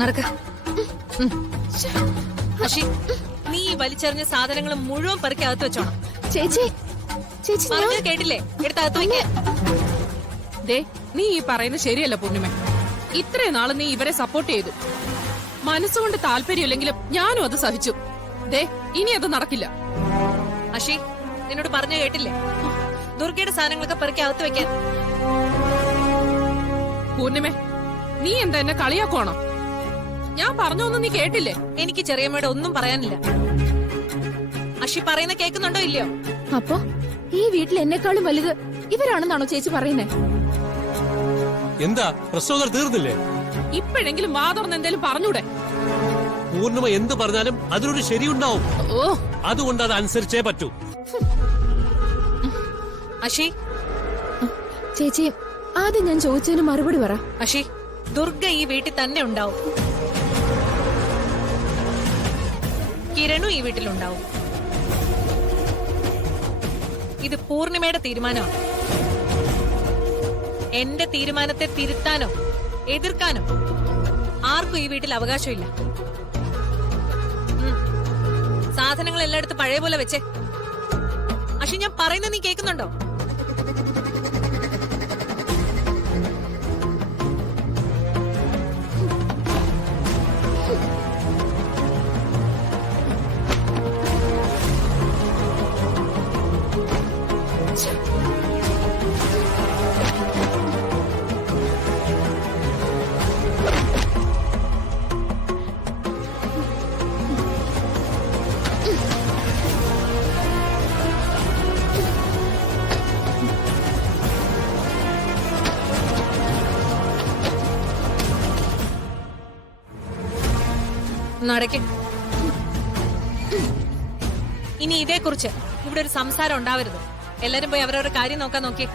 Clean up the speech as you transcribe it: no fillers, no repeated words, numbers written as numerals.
നടക്ക. അശി, നീ ഈ വലിച്ചെറിഞ്ഞ സാധനങ്ങൾ മുഴുവൻ പെറുക്കി അകത്ത് വെച്ചോണം. ചേച്ചി ചേച്ചി പറഞ്ഞത് കേട്ടില്ലേ? എടുത്തകത്ത് വയ്ക്കാൻ. ദേ, നീ ഈ പറയുന്നത് ശരിയല്ല പൂർണിമ. ഇത്രയും നാള് നീ ഇവരെ സപ്പോർട്ട് ചെയ്തു. മനസ്സുകൊണ്ട് താല്പര്യമില്ലെങ്കിലും ഞാനും അത് സഹിച്ചു. ദേ, ഇനി അത് നടക്കില്ല. അശി, നിന്നോട് പറഞ്ഞു കേട്ടില്ലേ? ദുർഗയുടെ സാധനങ്ങളൊക്കെ പെറുക്കി അകത്ത് വെക്കാൻ. പൂർണിമ, നീ എന്താ എന്നെ കളിയാക്കുവാണോ? ഞാൻ പറഞ്ഞൊന്നും നീ കേട്ടില്ലേ? എനിക്ക് ചെറിയമ്മയുടെ ഒന്നും പറയാനില്ല. അശി പറയുന്ന കേൾക്കുന്നുണ്ടോ ഇല്ലയോ? അപ്പൊ ഈ വീട്ടിൽ എന്നെക്കാളും വലുത് ഇവരാണെന്നാണോ ചേച്ചി പറയുന്നേ? എന്താ പ്രശ്നം തീർന്നില്ലേ? ഇപ്പോഴെങ്കിലും വാതർന്ന് എന്തേലും പറഞ്ഞൂടെ? പൂർണിമ എന്ത് പറഞ്ഞാലും അതിനൊരു ശരിയുണ്ടാവും. ഓ, അതുകൊണ്ട് അത് അനുസരിച്ചേ പറ്റൂ. അശി, ചേച്ചി ആദ്യം ഞാൻ ചോദിച്ചതിന് മറുപടി പറ. അശി, ദുർഗ ഈ വീട്ടിൽ തന്നെ ഉണ്ടാവും. കിരണു ഈ വീട്ടിലുണ്ടാവും. ഇത് പൂർണിമയുടെ തീരുമാനമാണ്. എന്റെ തീരുമാനത്തെ തിരുത്താനോ എതിർക്കാനോ ആർക്കും ഈ വീട്ടിൽ അവകാശമില്ല. സാധനങ്ങൾ എല്ലായിടത്തും പഴയ പോലെ വെച്ചേ. അശി, ഞാൻ പറയുന്നത് നീ കേൾക്കുന്നുണ്ടോ? നടക്ക്. ഇനി ഇതേക്കുറിച്ച് ഇവിടെ ഒരു സംസാരം ഉണ്ടാവരുത്. എല്ലാരും പോയി അവരവരുടെ കാര്യം നോക്കാൻ നോക്കി.